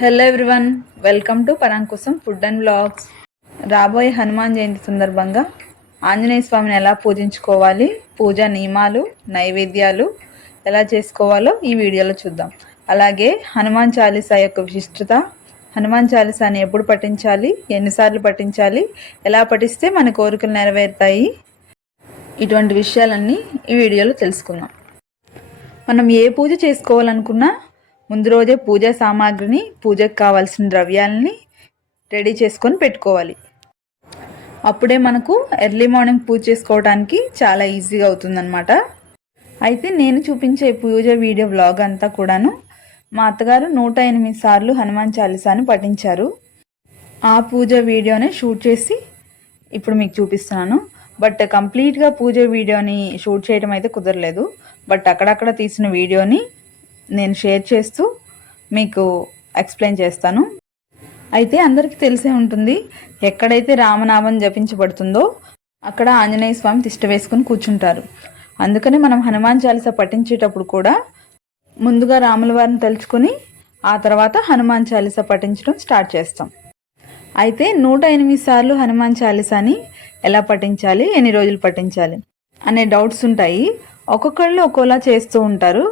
Hello everyone, welcome to Parankusham food and vlogs. రాబోయే హనుమాన్ జయంతి సందర్భంగా ఆంజనేయ స్వామిని ఎలా పూజించుకోవాలి, పూజా నియమాలు, నైవేద్యాలు ఎలా చేసుకోవాలో ఈ వీడియోలో చూద్దాం. అలాగే హనుమాన్ చాలీసా యొక్క విశిష్టత, హనుమాన్ చాలీసాని ఎప్పుడు పఠించాలి, ఎన్నిసార్లు పఠించాలి, ఎలా పఠిస్తే మన కోరికలు నెరవేరుతాయి, ఇటువంటి విషయాలన్నీ ఈ వీడియోలో తెలుసుకుందాం. మనం ఏ పూజ చేసుకోవాలనుకున్నా ముందు రోజే పూజా సామాగ్రిని, పూజకు కావాల్సిన ద్రవ్యాలని రెడీ చేసుకొని పెట్టుకోవాలి. అప్పుడే మనకు ఎర్లీ మార్నింగ్ పూజ చేసుకోవడానికి చాలా ఈజీగా అవుతుందన్నమాట. అయితే నేను చూపించే పూజ వీడియో వ్లాగ్ అంతా కూడాను మా అత్తగారు 108 సార్లు హనుమాన్ చాలీసాను పఠించారు. ఆ పూజ వీడియోని షూట్ చేసి ఇప్పుడు మీకు చూపిస్తున్నాను. బట్ కంప్లీట్గా పూజ వీడియోని షూట్ చేయడం అయితే కుదరలేదు. బట్ అక్కడక్కడ తీసిన వీడియోని నేను షేర్ చేస్తూ మీకు ఎక్స్ప్లెయిన్ చేస్తాను. అయితే అందరికీ తెలిసే ఉంటుంది, ఎక్కడైతే రామనామం జపించబడుతుందో అక్కడ ఆంజనేయ స్వామి తిష్ట వేసుకుని కూర్చుంటారు. అందుకని మనం హనుమాన్ చాలీసా పఠించేటప్పుడు కూడా ముందుగా రాముల వారిని తలుచుకొని ఆ తర్వాత హనుమాన్ చాలీసా పఠించడం స్టార్ట్ చేస్తాం. అయితే 108 సార్లు హనుమాన్ చాలీసాని ఎలా పఠించాలి, ఎన్ని రోజులు పఠించాలి అనే డౌట్స్ ఉంటాయి. ఒక్కొక్కళ్ళు ఒక్కోలా చేస్తూ ఉంటారు.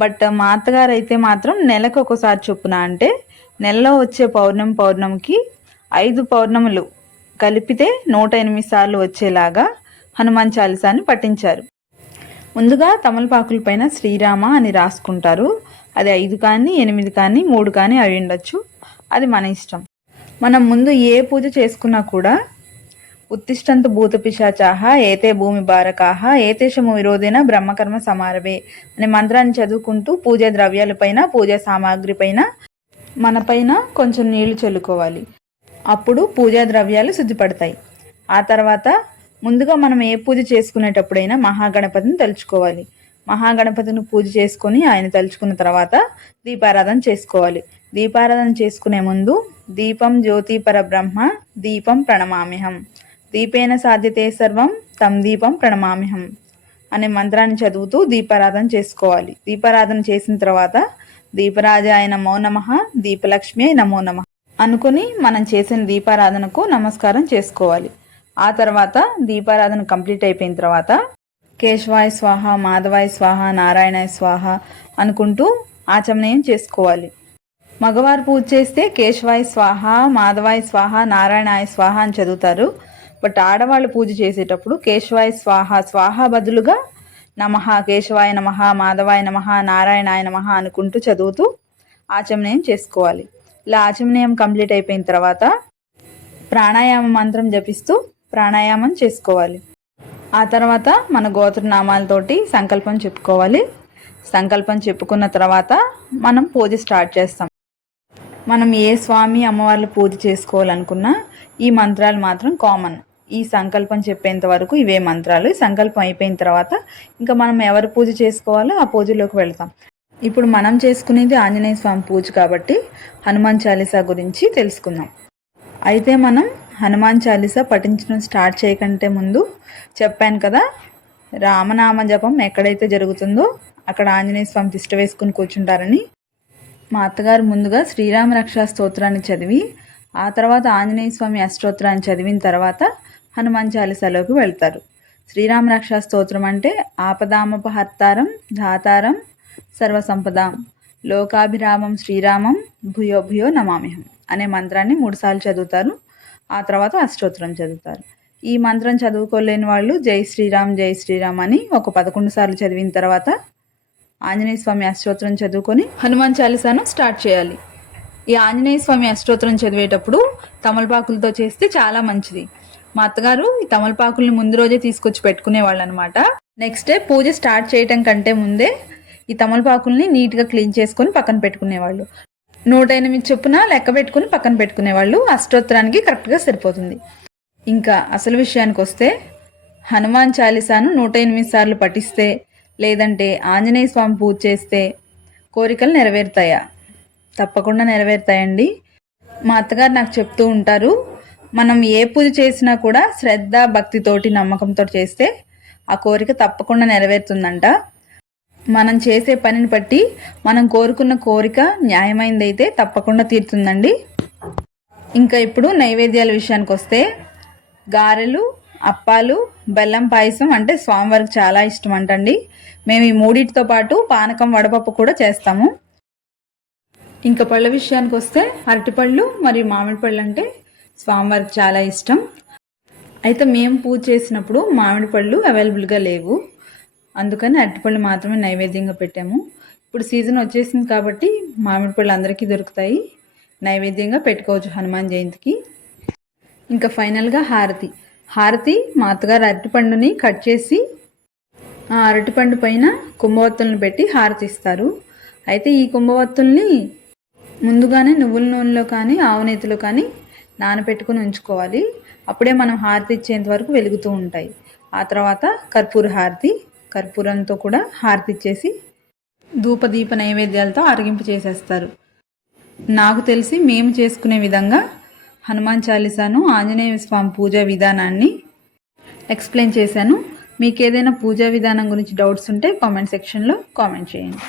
బట్ మా అత్తగారు అయితే మాత్రం నెలకు ఒకసారి చొప్పున, అంటే నెలలో వచ్చే పౌర్ణమికి 5 పౌర్ణములు కలిపితే 108 సార్లు వచ్చేలాగా హనుమాన్ చాలీసాని పఠించారు. ముందుగా తమలపాకుల పైన శ్రీరామ అని రాసుకుంటారు. అది 5 కానీ 8 కానీ 3 కానీ అవి ఉండొచ్చు, అది మన ఇష్టం. మనం ముందు ఏ పూజ చేసుకున్నా కూడా ఉత్తిష్టంతు భూత పిశాచాహ ఏతే భూమి బారకాహ ఏతేషము విరోధేన బ్రహ్మకర్మ సమారభే అనే మంత్రాన్ని చదువుకుంటూ పూజా ద్రవ్యాలపైన, పూజా సామాగ్రి పైన, మన పైన కొంచెం నీళ్లు చల్లుకోవాలి. అప్పుడు పూజా ద్రవ్యాలు శుద్ధిపడతాయి. ఆ తర్వాత ముందుగా మనం ఏ పూజ చేసుకునేటప్పుడైనా మహాగణపతిని తలుచుకోవాలి. మహాగణపతిని పూజ చేసుకొని ఆయన తలుచుకున్న తర్వాత దీపారాధన చేసుకోవాలి. దీపారాధన చేసుకునే ముందు దీపం జ్యోతి పరబ్రహ్మ దీపం ప్రణమామ్యహం, దీపేన సాధ్యతే సర్వం తం దీపం ప్రణమామ్యహం అనే మంత్రాన్ని చదువుతూ దీపారాధన చేసుకోవాలి. దీపారాధన చేసిన తర్వాత దీపరాజాయ నమో నమః, దీపలక్ష్మి నమో నమః అనుకుని మనం చేసిన దీపారాధనకు నమస్కారం చేసుకోవాలి. ఆ తర్వాత దీపారాధన కంప్లీట్ అయిపోయిన తర్వాత కేశవాయ స్వాహ, మాధవాయ స్వాహ, నారాయణాయ స్వాహ అనుకుంటూ ఆచమనీయం చేసుకోవాలి. మగవారు పూజ చేస్తే కేశవాయ స్వాహ, మాధవాయ స్వాహ, నారాయణాయ స్వాహ అని చదువుతారు. బట్ ఆడవాళ్ళు పూజ చేసేటప్పుడు కేశవాయ స్వాహ, స్వాహ బదులుగా నమః, కేశవాయ నమః, మాధవాయ నమః, నారాయణాయ నమః అనుకుంటూ చదువుతూ ఆచమనీయం చేసుకోవాలి. ఇలా ఆచమనీయం కంప్లీట్ అయిపోయిన తర్వాత ప్రాణాయామ మంత్రం జపిస్తూ ప్రాణాయామం చేసుకోవాలి. ఆ తర్వాత మన గోత్రనామాలతోటి సంకల్పం చెప్పుకోవాలి. సంకల్పం చెప్పుకున్న తర్వాత మనం పూజ స్టార్ట్ చేస్తాం. మనం ఏ స్వామి అమ్మవార్లు పూజ చేసుకోవాలనుకున్నా ఈ మంత్రాలు మాత్రం కామన్. ఈ సంకల్పం చెప్పేంత వరకు ఇవే మంత్రాలు. సంకల్పం అయిపోయిన తర్వాత ఇంకా మనం ఎవరు పూజ చేసుకోవాలో ఆ పూజలోకి వెళ్తాం. ఇప్పుడు మనం చేసుకునేది ఆంజనేయ స్వామి పూజ కాబట్టి హనుమాన్ చాలీసా గురించి తెలుసుకుందాం. అయితే మనం హనుమాన్ చాలీసా పఠించడం స్టార్ట్ చేయకంటే ముందు చెప్పాను కదా, రామనామ జపం ఎక్కడైతే జరుగుతుందో అక్కడ ఆంజనేయ స్వామి తిష్ట వేసుకుని కూర్చుంటారని. మా అత్తగారు ముందుగా శ్రీరామ రక్షా స్తోత్రాన్ని చదివి ఆ తర్వాత ఆంజనేయ స్వామి అష్టోత్తరాన్ని చదివిన తర్వాత హనుమాన్ చాలీసాలోకి వెళ్తారు. శ్రీరామ రక్షా స్తోత్రం అంటే ఆపదామపహర్తారం ధాతారం సర్వసంపదాం లోకాభిరామం శ్రీరామం భూయో భూయో నమామ్యహం అనే మంత్రాన్ని 3 సార్లు చదువుతారు. ఆ తర్వాత అష్టోత్తరం చదువుతారు. ఈ మంత్రం చదువుకోలేని వాళ్ళు జై శ్రీరామ్ జై శ్రీరామ్ అని ఒక 11 సార్లు చదివిన తర్వాత ఆంజనేయ స్వామి అష్టోత్తరం చదువుకొని హనుమాన్ చాలీసాను స్టార్ట్ చేయాలి. ఈ ఆంజనేయ స్వామి అష్టోత్తరం చదివేటప్పుడు తమలపాకులతో చేస్తే చాలా మంచిది. మా అత్తగారు ఈ తమలపాకుల్ని ముందు రోజే తీసుకొచ్చి పెట్టుకునేవాళ్ళు అనమాట. నెక్స్ట్ డే పూజ స్టార్ట్ చేయటం కంటే ముందే ఈ తమలపాకుల్ని నీట్గా క్లీన్ చేసుకొని పక్కన పెట్టుకునేవాళ్ళు. 108 చొప్పున లెక్క పెట్టుకుని పక్కన పెట్టుకునేవాళ్ళు. అష్టోత్తరానికి కరెక్ట్గా సరిపోతుంది. ఇంకా అసలు విషయానికి వస్తే హనుమాన్ చాలీసాను 108 సార్లు పఠిస్తే, లేదంటే ఆంజనేయ స్వామి పూజ చేస్తే కోరికలు నెరవేరుతాయా? తప్పకుండా నెరవేరుతాయండి. మా అత్తగారు నాకు చెప్తూ ఉంటారు, మనం ఏ పూజ చేసినా కూడా శ్రద్ధ భక్తితోటి నమ్మకంతో చేస్తే ఆ కోరిక తప్పకుండా నెరవేరుతుందంట. మనం చేసే పనిని బట్టి మనం కోరుకున్న కోరిక న్యాయమైనదైతే తప్పకుండా తీరుతుందండి. ఇంకా ఇప్పుడు నైవేద్యాల విషయానికి వస్తే గారెలు, అప్పాలు, బెల్లం పాయసం అంటే స్వామివారికి చాలా ఇష్టం అంటండి. మేము ఈ మూడింటితో పాటు పానకం, వడపప్పు కూడా చేస్తాము. ఇంకా పళ్ళ విషయానికి వస్తే అరటిపళ్ళు మరియు మామిడి పళ్ళు అంటే స్వామివారికి చాలా ఇష్టం. అయితే మేము పూజ చేసినప్పుడు మామిడి పళ్ళు అవైలబుల్గా లేవు, అందుకని అరటిపళ్ళు మాత్రమే నైవేద్యంగా పెట్టాము. ఇప్పుడు సీజన్ వచ్చేసింది కాబట్టి మామిడి పళ్ళు అందరికీ దొరుకుతాయి, నైవేద్యంగా పెట్టుకోవచ్చు హనుమాన్ జయంతికి. ఇంకా ఫైనల్గా హారతి మా అత్తగారు అరటిపండుని కట్ చేసి ఆ అరటిపండు పైన కుంభవత్తులను పెట్టి హారతి ఇస్తారు. అయితే ఈ కుంభవత్తుల్ని ముందుగానే నువ్వుల నూనెలో కానీ ఆవు నేతిలో కానీ నానబెట్టుకుని ఉంచుకోవాలి. అప్పుడే మనం హారతి ఇచ్చేంత వరకు వెలుగుతూ ఉంటాయి. ఆ తర్వాత కర్పూరంతో కూడా హారతి ఇచ్చేసి ధూపదీప నైవేద్యాలతో ఆరగింపు చేసేస్తారు. నాకు తెలిసి మేము చేసుకునే విధంగా హనుమాన్ చాలీసాను, ఆంజనేయ స్వామి పూజా విధానాన్ని ఎక్స్ప్లెయిన్ చేశాను. మీకు ఏదైనా పూజా విధానం గురించి డౌట్స్ ఉంటే కామెంట్ సెక్షన్లో కామెంట్ చేయండి.